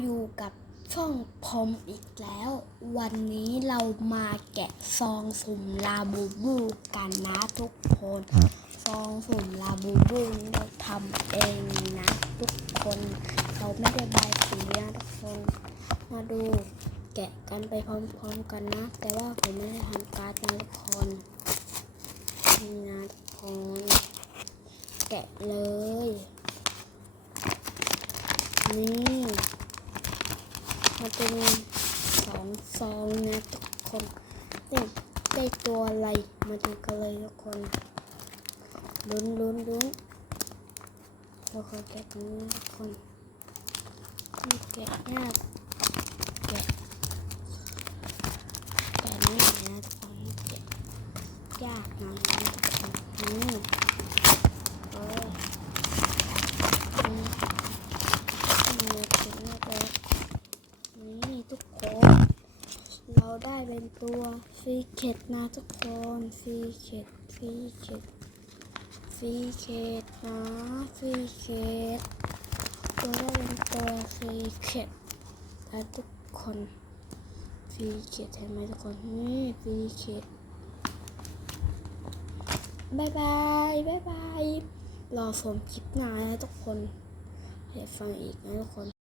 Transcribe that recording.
อยู่กับช่องพรมอีกแล้ว วันนี้เรามาแกะซองสุ่มลาบูบูกันนะทุกคน ซองสุ่มลาบูบูนี้เราทำเองนะทุกคน เราไม่ได้ใบายสีนะทุกคน มาดูแกะกันไปพร้อมๆกันนะ แต่ว่าผมไม่ได้ทำการ์ดนะทุกคนนี่นะทุกคน แกะเลย นี่ มันจะมีสองซองนะทุกคนนี่ได้ตัวอะไรมาดูกันเลยทุกคนลุ้นลุ้นลุ้นเราขอแกะตรงนี้ทุกคนนี่แกะยากแกะแกะไม่นะทุกคนแกะยากหน่อยนะทุกคนนี่โอ้ยนี่ นี่ถึงแล้วก็นี่ทุกคน เราได้เป็นตัวซีเคดนะทุกคนซีเคดซีเคดซีเคดนะซีเคดเราได้เป็นตัวซีเคดนะทุกคนซีเคดเห็นไหมทุกคนนี่ซีเคดบายบายบายบายรอชมคลิปหน้านะทุกคนให้ฟังอีกนะทุกคน